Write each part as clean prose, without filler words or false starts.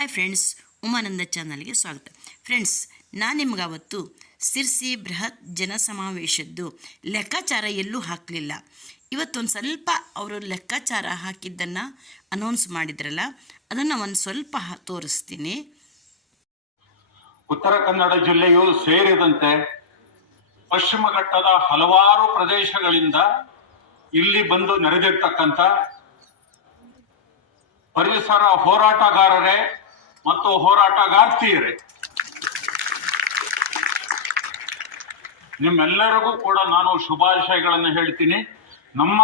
Hi friends, Umananda ಚಾನಲ್ಗೆ ಸ್ವಾಗತ. Friends, ನಾನು ನಿಮಗವತ್ತು ಸಿರ್ಸಿ ಬೃಹತ್ ಜನಸಮಾವೇಶದ್ದು ಲೆಕ್ಕಾಚಾರ ಎಲ್ಲೂ ಹಾಕಲಿಲ್ಲ. ಇವತ್ತೊಂದು ಸ್ವಲ್ಪ ಅವರು ಲೆಕ್ಕಾಚಾರ ಹಾಕಿದ್ದನ್ನು ಅನೌನ್ಸ್ ಮಾಡಿದ್ರಲ್ಲ, ಅದನ್ನು ಒಂದು ಸ್ವಲ್ಪ ತೋರಿಸ್ತೀನಿ. ಉತ್ತರ ಕನ್ನಡ ಜಿಲ್ಲೆಯು ಸೇರಿದಂತೆ ಪಶ್ಚಿಮ ಘಟ್ಟದ ಹಲವಾರು ಪ್ರದೇಶಗಳಿಂದ ಇಲ್ಲಿ ಬಂದು ನೆರೆದಿರ್ತಕ್ಕಂಥ ಪರಿಸರ ಹೋರಾಟಗಾರರೇ ಮತ್ತು ಹೋರಾಟಗಾರ್ತಿಯರೇ, ನಿಮ್ಮೆಲ್ಲರಿಗೂ ಕೂಡ ನಾನು ಶುಭಾಶಯಗಳನ್ನು ಹೇಳ್ತೀನಿ. ನಮ್ಮ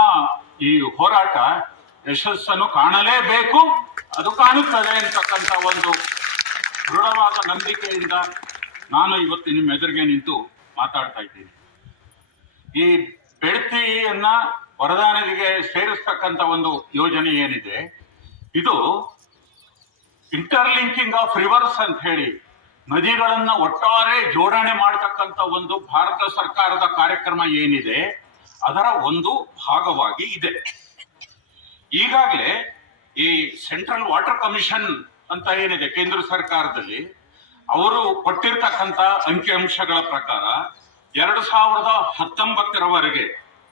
ಈ ಹೋರಾಟ ಯಶಸ್ಸನ್ನು ಕಾಣಲೇಬೇಕು, ಅದು ಕಾಣುತ್ತದೆ ಅಂತಕ್ಕಂಥ ಒಂದು ದೃಢವಾದ ನಂಬಿಕೆಯಿಂದ ನಾನು ಇವತ್ತು ನಿಮ್ಮ ಎದುರಿಗೆ ನಿಂತು ಮಾತಾಡ್ತಾ ಇದ್ದೀನಿ. ಈ ಬೆಳ್ತಿಯನ್ನ ವರದಾ ನದಿಗೆ ಸೇರಿಸ್ತಕ್ಕಂಥ ಒಂದು ಯೋಜನೆ ಏನಿದೆ, ಇದು ಇಂಟರ್ಲಿಂಕಿಂಗ್ ಆಫ್ ರಿವರ್ಸ್ ಅಂತ ಹೇಳಿ ನದಿಗಳನ್ನ ಒಟ್ಟಾರೆ ಜೋಡಣೆ ಮಾಡತಕ್ಕಂಥ ಒಂದು ಭಾರತ ಸರ್ಕಾರದ ಕಾರ್ಯಕ್ರಮ ಏನಿದೆ, ಅದರ ಒಂದು ಭಾಗವಾಗಿ ಇದೆ. ಈಗಾಗಲೇ ಈ ಸೆಂಟ್ರಲ್ ವಾಟರ್ ಕಮಿಷನ್ ಅಂತ ಏನಿದೆ ಕೇಂದ್ರ ಸರ್ಕಾರದಲ್ಲಿ, ಅವರು ಕೊಟ್ಟಿರ್ತಕ್ಕಂಥ ಅಂಕಿಅಂಶಗಳ ಪ್ರಕಾರ 2019ರವರೆಗೆ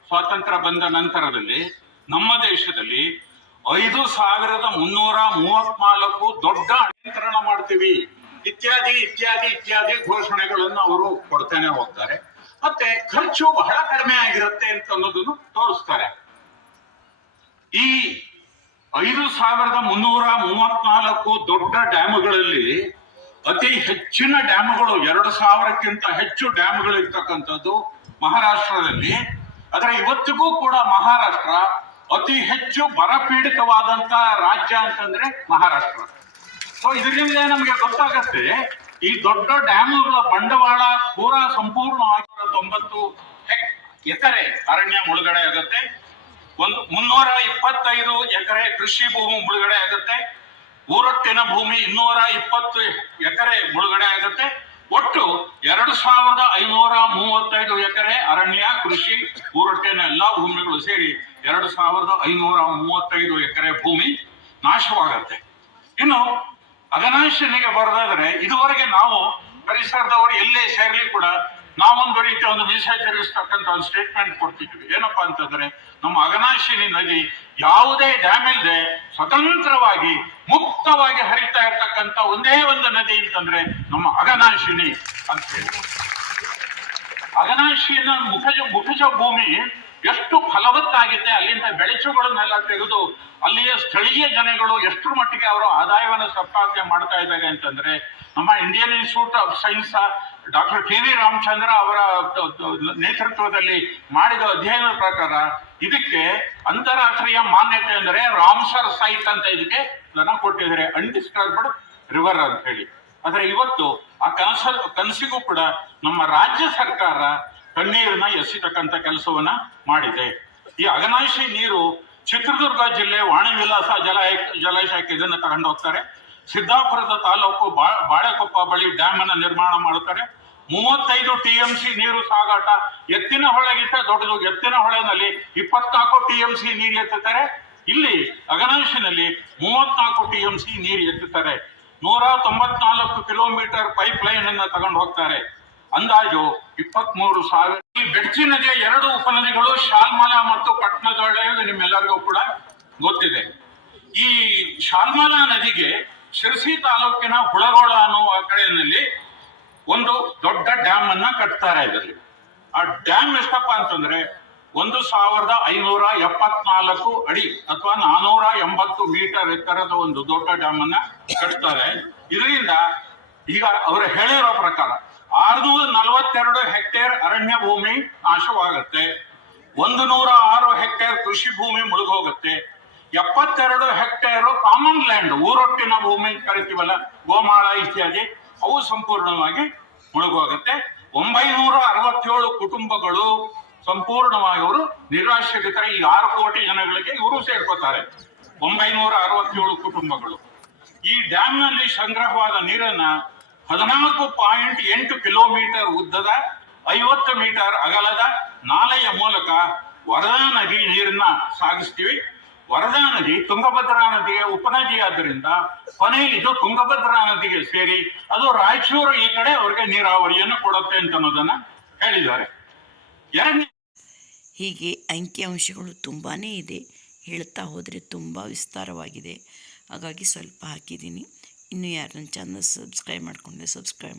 ಸ್ವಾತಂತ್ರ್ಯ ಬಂದ ನಂತರದಲ್ಲಿ ನಮ್ಮ ದೇಶದಲ್ಲಿ 5334 ದೊಡ್ಡ ನಿಯಂತ್ರಣ ಮಾಡ್ತೀವಿ ಇತ್ಯಾದಿ ಇತ್ಯಾದಿ ಇತ್ಯಾದಿ ಘೋಷಣೆಗಳನ್ನು ಅವರು ಕೊಡ್ತಾನೆ ಹೋಗ್ತಾರೆ. ಮತ್ತೆ ಖರ್ಚು ಬಹಳ ಕಡಿಮೆ ಆಗಿರುತ್ತೆ ಅಂತ ಅನ್ನೋದನ್ನು ತೋರಿಸ್ತಾರೆ. ಈ 5334 ದೊಡ್ಡ ಡ್ಯಾಮುಗಳಲ್ಲಿ ಅತಿ ಹೆಚ್ಚಿನ ಡ್ಯಾಮುಗಳು 2000ಕ್ಕಿಂತ ಹೆಚ್ಚು ಡ್ಯಾಮುಗಳು ಇರ್ತಕ್ಕಂಥದ್ದು ಮಹಾರಾಷ್ಟ್ರದಲ್ಲಿ. ಆದರೆ ಇವತ್ತಿಗೂ ಕೂಡ ಮಹಾರಾಷ್ಟ್ರ ಅತಿ ಹೆಚ್ಚು ಬರಪೀಡಿತವಾದಂತ ರಾಜ್ಯ ಅಂತಂದ್ರೆ ಮಹಾರಾಷ್ಟ್ರ. ಸೊ ಇದರಿಂದ ನಮಗೆ ಗೊತ್ತಾಗತ್ತೆ, ಈ ದೊಡ್ಡ ಡ್ಯಾಮುಗಳ ಬಂಡವಾಳ ಪೂರಾ ಸಂಪೂರ್ಣವಾಗಿ 90 ಎಕರೆ ಅರಣ್ಯ ಮುಳುಗಡೆ ಆಗುತ್ತೆ, 325 ಎಕರೆ ಕೃಷಿ ಭೂಮಿ ಮುಳುಗಡೆ ಆಗುತ್ತೆ, ಊರೊಟ್ಟಿನ ಭೂಮಿ 220 ಎಕರೆ ಮುಳುಗಡೆ ಆಗುತ್ತೆ. ಒಟ್ಟು 2535 ಎಕರೆ ಅರಣ್ಯ, ಕೃಷಿ, ಊರೊಟ್ಟಿನ ಎಲ್ಲಾ ಭೂಮಿಗಳು ಸೇರಿ 2535 ಎಕರೆ ಭೂಮಿ ನಾಶವಾಗತ್ತೆ. ಇನ್ನು ಅಘನಾಶಿನಿಗೆ ಬರೋದಾದ್ರೆ, ಇದುವರೆಗೆ ನಾವು ಪರಿಸರದವರು ಎಲ್ಲೇ ಸೇರ್ಲಿ ಕೂಡ ನಾವೊಂದು ರೀತಿ ಒಂದು ಮೀಸೆ ತಿರುಗಿಸ್ತಕ್ಕಂಥ ಒಂದು ಸ್ಟೇಟ್ಮೆಂಟ್ ಕೊಡ್ತಿದ್ವಿ. ಏನಪ್ಪಾ ಅಂತಂದ್ರೆ, ನಮ್ಮ ಅಘನಾಶಿನಿ ನದಿ ಯಾವುದೇ ಡ್ಯಾಮ್ ಇಲ್ಲದೆ ಸ್ವತಂತ್ರವಾಗಿ ಮುಕ್ತವಾಗಿ ಹರಿತಾ ಇರ್ತಕ್ಕಂಥ ಒಂದೇ ಒಂದು ನದಿ ಅಂತಂದ್ರೆ ನಮ್ಮ ಅಘನಾಶಿನಿ ಅಂತ ಹೇಳಿ. ಅಘನಾಶಿನ ಮುಖಜ ಭೂಮಿ ಎಷ್ಟು ಫಲವತ್ತಾಗಿದೆ, ಅಲ್ಲಿಂದ ಬೆಳೆಚುಗಳನ್ನೆಲ್ಲ ತೆಗೆದು ಅಲ್ಲಿಯ ಸ್ಥಳೀಯ ಜನಗಳು ಎಷ್ಟರ ಮಟ್ಟಿಗೆ ಅವರು ಆದಾಯವನ್ನು ಸಂಪಾದನೆ ಮಾಡ್ತಾ ಇದ್ದಾರೆ ಅಂತಂದ್ರೆ, ನಮ್ಮ Indian institute of science doctor KV. Ramachandra ಅವರ ನೇತೃತ್ವದಲ್ಲಿ ಮಾಡಿದ ಅಧ್ಯಯನದ ಪ್ರಕಾರ ಇದಕ್ಕೆ ಅಂತಾರಾಷ್ಟ್ರೀಯ ಮಾನ್ಯತೆ ಅಂದರೆ ರಾಮ್ಸರ್ ಸೈಟ್ ಅಂತ ಇದಕ್ಕೆ ದನ ಕೊಟ್ಟಿದ್ದಾರೆ, ಅನ್ಡಿಸ್ಟರ್ಬ್ಡ್ ರಿವರ್ ಅಂತ ಹೇಳಿ. ಆದ್ರೆ ಇವತ್ತು ಆ ಕನಸಿಗೂ ಕೂಡ ನಮ್ಮ ರಾಜ್ಯ ಸರ್ಕಾರ ಕಣ್ಣೀರನ್ನ ಎಸಿತಕ್ಕಂಥ ಕೆಲಸವನ್ನ ಮಾಡಿದೆ. ಈ ಅಘನಾಶಿ ನೀರು ಚಿತ್ರದುರ್ಗ ಜಿಲ್ಲೆ ವಾಣಿವಿಲಾಸ ಜಲಾಶಯಕ್ಕೆ ಇದನ್ನ ತಗೊಂಡು ಹೋಗ್ತಾರೆ. ಸಿದ್ದಾಪುರದ ತಾಲೂಕು ಬಾಳೆಕೊಪ್ಪ ಬಳಿ ಡ್ಯಾಮ್ ಅನ್ನ ನಿರ್ಮಾಣ ಮಾಡುತ್ತಾರೆ. 35 TMC ನೀರು ಸಾಗಾಟ, ಎತ್ತಿನ ಹೊಳೆಗಿಂತ ದೊಡ್ಡದು. ಎತ್ತಿನ ಹೊಳೆನಲ್ಲಿ 24 TMC ನೀರು ಎತ್ತುತ್ತಾರೆ. ಇಲ್ಲಿ ಅಘನಾಶಿನಲ್ಲಿ 34 TMC ನೀರು ಎತ್ತುತ್ತಾರೆ. 194 ಕಿಲೋಮೀಟರ್ ಪೈಪ್ ಲೈನ್ ಅನ್ನ ತಗೊಂಡು ಹೋಗ್ತಾರೆ. ಅಂದಾಜು 23,000. ಈ ಬೆಡ್ಚಿ ನದಿಯ 2 ಉಪನದಿಗಳು ಶಾಲ್ಮಲಾ ಮತ್ತು ಪಟ್ನದೊಳೆ ನಿಮ್ಮೆಲ್ಲರಿಗೂ ಕೂಡ ಗೊತ್ತಿದೆ. ಈ ಶಾಲ್ಮಲಾ ನದಿಗೆ ಶಿರಸಿ ತಾಲೂಕಿನ ಹುಳಗೋಳ ಅನ್ನುವ ಕಡೆಯಲ್ಲಿ ಒಂದು ದೊಡ್ಡ ಡ್ಯಾಮ್ ಅನ್ನ ಕಟ್ತಾರೆ. ಇದರಲ್ಲಿ ಆ ಡ್ಯಾಮ್ ಎಷ್ಟಪ್ಪ ಅಂತಂದ್ರೆ 1574 ಅಡಿ ಅಥವಾ 480 ಮೀಟರ್ ಎತ್ತರದ ಒಂದು ದೊಡ್ಡ ಡ್ಯಾಮ್ ಅನ್ನ ಕಟ್ತಾರೆ. ಇದರಿಂದ ಈಗ ಅವರು ಹೇಳಿರೋ ಪ್ರಕಾರ 642 ಹೆಕ್ಟೇರ್ ಅರಣ್ಯ ಭೂಮಿ ನಾಶವಾಗುತ್ತೆ, 106 ಹೆಕ್ಟೇರ್ ಕೃಷಿ ಭೂಮಿ ಮುಳುಗೋಗುತ್ತೆ, 72 ಹೆಕ್ಟೇರ್ ಕಾಮನ್ ಲ್ಯಾಂಡ್ ಊರೊಟ್ಟಿನ ಭೂಮಿ ಕರಿತೀವಲ್ಲ, ಗೋಮಾಳ ಇತ್ಯಾದಿ, ಅವು ಸಂಪೂರ್ಣವಾಗಿ ಮುಳುಗೋಗುತ್ತೆ. 967 ಕುಟುಂಬಗಳು ಸಂಪೂರ್ಣವಾಗಿ ಅವರು ನಿರಾಶ್ರಿತರ. ಈ 6 ಕೋಟಿ ಜನಗಳಿಗೆ ಇವರು ಸೇರ್ಕೋತಾರೆ, 967 ಕುಟುಂಬಗಳು. ಈ ಡ್ಯಾಮ್ ನಲ್ಲಿ ಸಂಗ್ರಹವಾದ ನೀರನ್ನ 14.8 ಕಿಲೋಮೀಟರ್ ಉದ್ದದ 50 ಮೀಟರ್ ಅಗಲದ ನಾಲೆಯ ಮೂಲಕ ವರದಾ ನದಿ ನೀರನ್ನ ಸಾಗಿಸ್ತೀವಿ. ವರದಾ ನದಿ ತುಂಗಭದ್ರಾ ನದಿಗೆ ಉಪನದಿ ಆದ್ದರಿಂದ ಕೊನೆಯಲ್ಲಿ ಇದು ತುಂಗಭದ್ರಾ ನದಿಗೆ ಸೇರಿ ಅದು ರಾಯಚೂರು ಈ ಕಡೆ ಅವ್ರಿಗೆ ನೀರಾವರಿಯನ್ನು ಕೊಡುತ್ತೆ ಅಂತ ಅನ್ನೋದನ್ನ ಹೇಳಿದ್ದಾರೆ. ಎರಡನೇ, ಹೀಗೆ ಅಂಕಿಅಂಶಗಳು ತುಂಬಾ ಇದೆ, ಹೇಳ್ತಾ ಹೋದರೆ ತುಂಬ ವಿಸ್ತಾರವಾಗಿದೆ. ಹಾಗಾಗಿ ಸ್ವಲ್ಪ ಹಾಕಿದ್ದೀನಿ. ಇನ್ನೂ ಯಾರು ನನ್ನ ಚಾನಲ್ ಸಬ್ಸ್ಕ್ರೈಬ್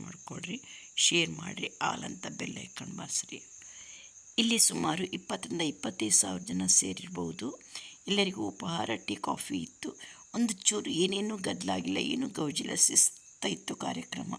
ಮಾಡ್ಕೊಳ್ರಿ, ಶೇರ್ ಮಾಡಿರಿ, ಆಲ್ ಅಂತ ಬೆಲ್ ಐಕಾನ್ ಬಾರಿಸ್ರಿ. ಇಲ್ಲಿ ಸುಮಾರು 20-25,000 ಜನ ಸೇರಿರ್ಬೋದು. ಎಲ್ಲರಿಗೂ ಉಪಹಾರ, ಟೀ, ಕಾಫಿ ಇತ್ತು. ಒಂದು ಚೂರು ಏನೇನೂ ಗದ್ದಲಾಗಿಲ್ಲ, ಏನೂ ಗೌಜಿಲ್ಲ, ಶಿಸ್ತ ಇತ್ತು ಕಾರ್ಯಕ್ರಮ.